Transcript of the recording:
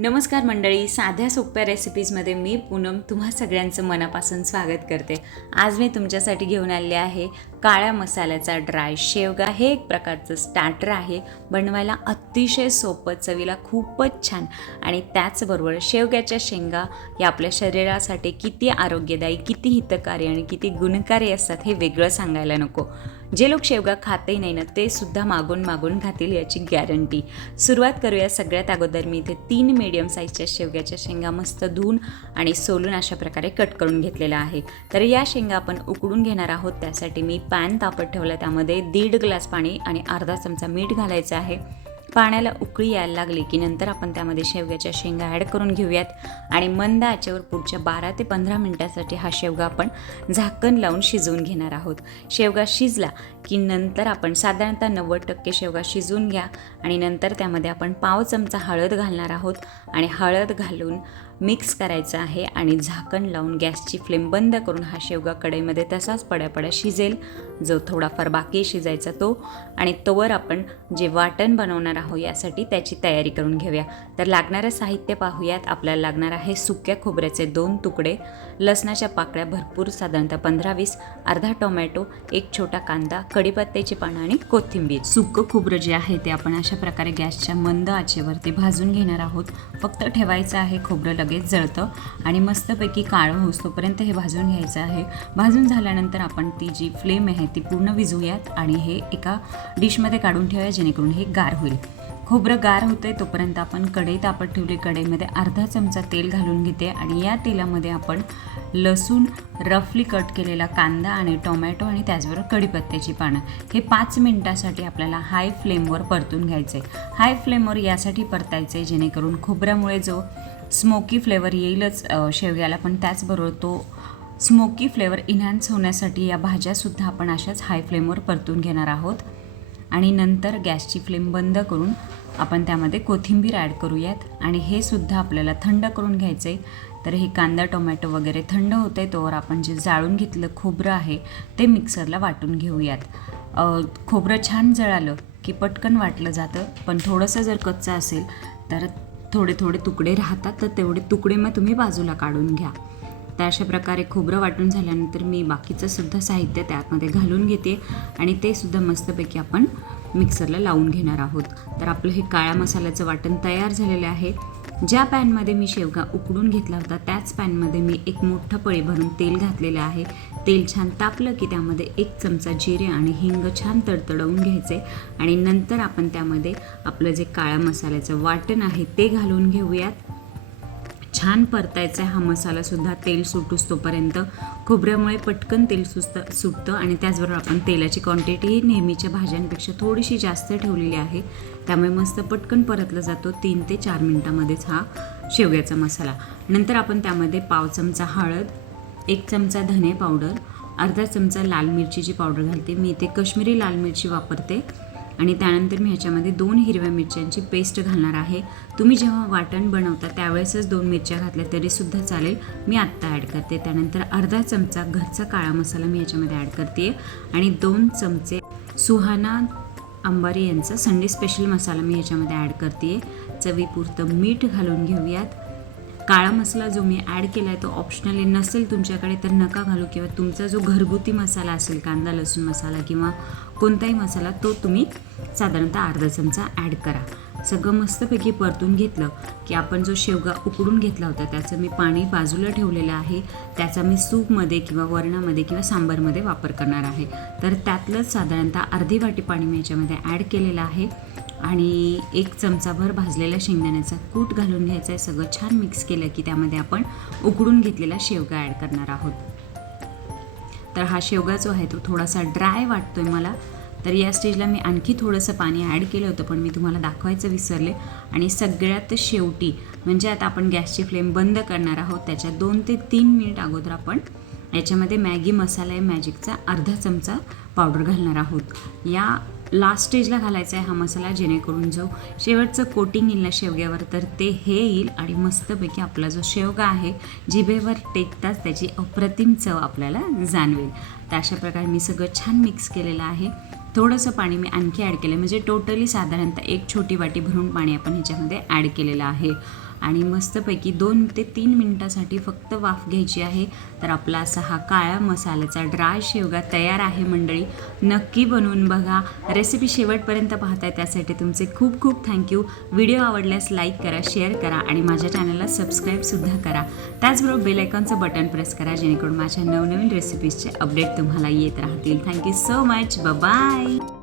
नमस्कार मंडळी, साध्या सोप्या रेसिपीजमध्ये मी पूनम तुम्हा सगळ्यांचं मनापासून स्वागत करते। आज मी तुमच्यासाठी घेऊन आले आहे काळ्या मसाल्याचा ड्राय शेवगा। हे एक प्रकारचं स्टार्टर आहे, बनवायला अतिशय सोपं, चवीला खूपच छान आणि त्याचबरोबर शेवग्याच्या शेंगा या आपल्या शरीरासाठी किती आरोग्यदायी, किती हितकारी आणि किती गुणकारी असतात हे वेगळं सांगायला नको। जे लोक शेवगा खातही नाही ना, ते सुद्धा मागून मागून खातील याची गॅरंटी। सुरुवात करूया। सगळ्यात अगोदर मी इथे 3 मीडियम साईजच्या शेवग्याच्या शेंगा मस्त धुवून आणि सोलून अशा प्रकारे कट करून घेतलेला आहे। तर या शेंगा आपण उकडून घेणार आहोत। त्यासाठी मी पॅन तापत ठेवला, त्यामध्ये 1.5 ग्लास पाणी आणि अर्धा चमचा मीठ घालायचं आहे। पाण्याला उकळी यायला लागली की नंतर आपण त्यामध्ये शेवग्याच्या शेंगा ॲड करून घेऊयात आणि मंद आचेवर पुढच्या 12 ते 15 मिनिटांसाठी हा शेवगा आपण झाकण लावून शिजवून घेणार आहोत। शेवगा शिजला की नंतर आपण साधारणतः 90% शेवगा शिजवून घ्या आणि नंतर त्यामध्ये आपण पाव चमचा हळद घालणार आहोत आणि हळद घालून मिक्स करायचं आहे आणि झाकण लावून गॅसची फ्लेम बंद करून हा शेवगा कढईमध्ये तसाच पड्या शिजेल, जो थोडाफार बाकी शिजायचा तो। आणि तोवर आपण जे वाटण बनवणार आहोत यासाठी त्याची तयारी करून घेऊया। तर लागणारं साहित्य पाहूयात। आपल्याला लागणार आहे सुक्या खोबऱ्याचे 2 तुकडे, लसणाच्या पाकळ्या भरपूर साधारणतः 15-20, अर्धा टोमॅटो, एक छोटा कांदा, कढीपत्त्याची पानं आणि कोथिंबीर। सुकं खोबरं जे आहे ते आपण अशा प्रकारे गॅसच्या मंद आचेवरती भाजून घेणार आहोत। फक्त ठेवायचं आहे, खोबरं लगेच जळतं आणि मस्तपैकी काळं होईस्तोपर्यंत हे भाजून घ्यायचं आहे। भाजून झाल्यानंतर आपण ती जी फ्लेम आहे ती पूर्ण विझवूयात आणि हे एका डिशमध्ये काढून ठेवूया, जेणेकरून हे गार होईल। खोबरं गार होतंय तोपर्यंत आपण कढई तापत ठेवली। कढईमध्ये अर्धा चमचा तेल घालून घेते आणि या तेलामध्ये आपण लसूण, रफली कट केलेला कांदा आणि टोमॅटो आणि त्याचबरोबर कढीपत्त्याची पानं हे 5 मिनिटासाठी आपल्याला हाय फ्लेमवर परतून घ्यायचं आहे। हाय फ्लेमवर यासाठी परतायचं आहे जेणेकरून खोबऱ्यामुळे जो स्मोकी फ्लेवर येईलच शेवग्याला, पण त्याचबरोबर तो स्मोकी फ्लेवर इन्हान्स होण्यासाठी या भाज्यासुद्धा आपण अशाच हाय फ्लेमवर परतून घेणार आहोत। आणि नंतर गॅसची फ्लेम बंद करून आपण त्यामध्ये कोथिंबीर ॲड करूयात आणि हे सुद्धा आपल्याला थंड करून घ्यायचं आहे। तर हे कांदा टोमॅटो वगैरे थंड होतं आहे तोवर आपण जे जाळून घेतलं खोबरं आहे ते मिक्सरला वाटून घेऊयात। खोबरं छान जळालं की पटकन वाटलं जातं, पण थोडंसं जर कच्चं असेल तर थोडे थोडे तुकडे राहतात, तर तेवढे तुकडे मग तुम्ही बाजूला काढून घ्या। तर अशा प्रकारे खोबरं वाटून झाल्यानंतर मी बाकीचं सुद्धा साहित्य त्यामध्ये घालून घेते आणि ते सुद्धा मस्तपैकी आपण मिक्सरला लावून घेणार आहोत। तर आपलं हे काळ्या मसाल्याचं वाटण तयार झालेलं आहे। ज्या पॅनमध्ये मी शेवगा उकडून घेतला होता त्याच पॅनमध्ये मी एक मोठं पळी भरून तेल घातलेलं आहे। तेल छान तापलं की त्यामध्ये 1 चमचा जिरे आणि हिंग छान तडतडवून घ्यायचे आणि नंतर आपण त्यामध्ये आपलं जे काळ्या मसाल्याचं वाटण आहे ते घालून घेऊयात। छान परतायचा आहे हा मसालासुद्धा, तेल सुटूस तोपर्यंत। खोबऱ्यामुळे पटकन तेल सुटतं आणि त्याचबरोबर आपण तेलाची क्वांटिटी नेहमीच्या भाज्यांपेक्षा थोडीशी जास्त ठेवलेली आहे, त्यामुळे मस्त पटकन परतला जातो 3 ते 4 मिनिटांमध्येच हा शेवग्याचा मसाला। नंतर आपण त्यामध्ये पाव चमचा हळद, 1 चमचा धने पावडर, अर्धा चमचा लाल मिरचीची पावडर घालते। मी इथे काश्मीरी लाल मिरची वापरते आणि त्यानंतर मी ह्याच्यामध्ये 2 हिरव्या मिरच्यांची पेस्ट घालणार आहे। तुम्ही जेव्हा वाटण बनवता त्यावेळेसच 2 मिरच्या घातल्या तरीसुद्धा चालेल, मी आत्ता ॲड करते। त्यानंतर अर्धा चमचा घरचा काळा मसाला मी ह्याच्यामध्ये ॲड करते आणि 2 चमचे सुहाना अंबारी यांचा संडे स्पेशल मसाला मी ह्याच्यामध्ये ॲड करते। चवीपुरतं मीठ घालून घेऊयात। काळा मसाला जो मी ॲड केला आहे तो ऑप्शनली, नसेल तुमच्याकडे तर नका घालू, किंवा तुमचा जो घरगुती मसाला असेल, कांदा लसूण मसाला किंवा कोणताही मसाला, तो तुम्ही साधारणतः अर्धा चमचा ॲड करा। सगळं मस्तपैकी परतून घेतलं की आपण जो शेवगा उकडून घेतला होता त्याचं मी पाणी बाजूला ठेवलेलं आहे, त्याचा मी सूपमध्ये किंवा वरणामध्ये किंवा सांबारमध्ये वापर करणार आहे। तर त्यातलंच साधारणतः अर्धी वाटी पाणी मी याच्यामध्ये ॲड केलेलं आहे आणि 1 चमचाभर भाजलेल्या शेंगदाण्याचा कूट घालून घ्यायचा आहे। सगळं छान मिक्स केलं की त्यामध्ये आपण उकडून घेतलेला शेवगा ॲड करणार आहोत। तर हा शेवगा जो आहे तो थोडासा ड्राय वाटतोय मला, तर या स्टेजला मी आणखी थोडंसं पाणी ॲड केलं होतं, पण मी तुम्हाला दाखवायचं विसरले। आणि सगळ्यात शेवटी म्हणजे आता आपण गॅसची फ्लेम बंद करणार आहोत, त्याच्या 2 ते 3 मिनिट अगोदर आपण याच्यामध्ये मॅगी मसाला आहे मॅजिकचा अर्धा चमचा पावडर घालणार आहोत। या लास्ट स्टेजला घालायचा आहे हा मसाला, जेणेकरून जो शेवटचं कोटिंग येईल ना शेवग्यावर तर ते हे येईल आणि मस्तपैकी आपला जो शेवगा आहे जिभेवर टेकताच त्याची अप्रतिम चव आपल्याला जाणवेल। तर अशा प्रकारे मी सगळं छान मिक्स केलेलं आहे। थोडंसं पाणी मी आणखी ॲड केलं, म्हणजे टोटली साधारणतः 1 छोटी वाटी भरून पाणी आपण ह्याच्यामध्ये ॲड केलेलं आहे। आणि मस्तपैकी 2 ते 3 मिनिटासाठी फक्त वाफ घ्यायची आहे. तर आपला असा हा काळ्या मसाल्याचा ड्राय शेवगा तयार आहे मंडळी. नक्की बनवून बघा. रेसिपी शेवटपर्यंत पाहताय त्यासाठी तुमचे खूप खूप थँक्यू. व्हिडिओ आवडल्यास लाईक करा, शेअर करा आणि माझ्या चॅनलला सबस्क्राईबसुद्धा करा. त्याचबरोबर बेल आयकॉनचं बटन प्रेस करा जेणेकरून माझ्या नवनवीन रेसिपीजचे अपडेट तुम्हाला येत राहतील. Thank you so much. बाय.